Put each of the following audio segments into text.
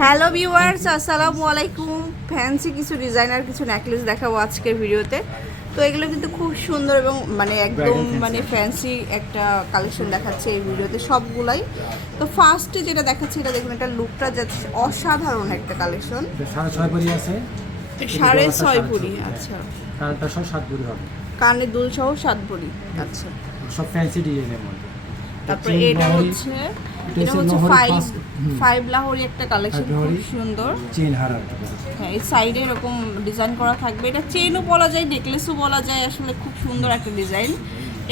Hello viewers আসসালামু আলাইকুম। Fancy কিছু ডিজাইনার কিছু নেকলেস দেখাবো আজকের ভিডিওতে। তো এগুলো কিন্তু খুব সুন্দর এবং মানে একদম মানে ফ্যান্সি একটা কালেকশন দেখাচ্ছে এই ভিডিওতে সবগুলাই। তো ফার্স্টে যেটা দেখাচ্ছে এটা দেখুন এটা লুকটা যাচ্ছে অসাধারণ একটা কালেকশন সাড়ে ছয় ভরি আছে। সাড়ে ছয় ভরি আচ্ছা। কানটা সাত ভরি হবে। কানে দুল সহ সাত ভরি আচ্ছা। সব ফ্যান্সি ডিজাইনের মধ্যে। তারপরে এটা হচ্ছে এটা হচ্ছে ফাইভ ফাইভ লাহোরি একটা কালেকশন খুব সুন্দর। চেন হার হ্যাঁ এই সাইডে এরকম ডিজাইন করা থাকবে। এটা চেনও বলা যায় নেকলেসও বলা যায় আসলে খুব সুন্দর একটা ডিজাইন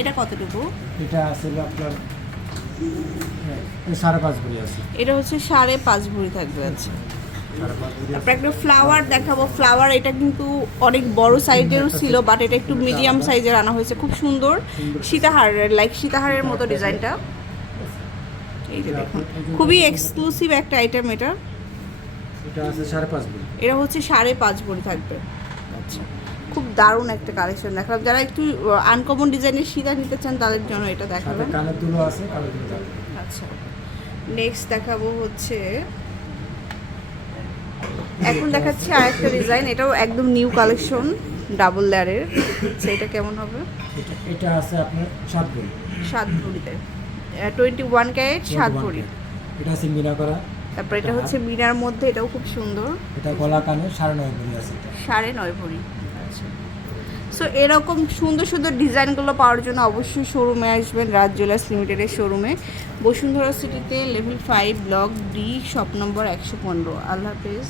এটা কতটুকু? এটা আছে আপনার হ্যাঁ, সাড়ে পাঁচ ভরি আছে। এটা হচ্ছে সাড়ে পাঁচ ভরি থাকবে আচ্ছা। তারপরে একটা ফ্লাওয়ার দেখাবো। ফ্লাওয়ার এটা কিন্তু অনেক বড় সাইজেরও ছিল বাট এটা একটু মিডিয়াম সাইজের আনা হয়েছে। খুব সুন্দর। সীতাহারের লাইক সীতাহারের মতো ডিজাইনটা এই যে দেখুন খুবই এক্সক্লুসিভ একটা আইটেম এটা। এটা আছে সাড়ে পাঁচ ভরি এটা হচ্ছে সাড়ে পাঁচ ভরি থাকবে। আচ্ছা। খুব দারুণ একটা কালেকশন দেখালাম। যারা একটু আনকমন ডিজাইনের সীতা নিতে চান তাদের জন্য এটা দেখালাম। কানের দুলো আছে কানের দুলো আচ্ছা। নেক্সট দেখাবো হচ্ছে এখন দেখাচ্ছি আরেকটা ডিজাইন এটাও একদম নিউ কালেকশন ডাবল লেয়ারের সেটা কেমন হবে? এটা এটা আছে আপনার সাত ভরি সাত ভরিতে টোয়েন্টি ওয়ান ক্যারেট সাত ভরি এটা আছে মিনা করা তারপর এটা হচ্ছে মিনার মধ্যে এটাও খুব সুন্দর। এটা গলা কানে সাড়ে নয় ভরি আছে সাড়ে নয় ভরি। আচ্ছা। সো এরকম সুন্দর সুন্দর ডিজাইনগুলো পাওয়ার জন্য অবশ্যই শোরুমে আসবেন রাজ জুয়েলার্স লিমিটেডের শোরুমে বসুন্ধরা সিটিতে level five block D shop number একশো পনেরো। আল্লাহ হাফেজ।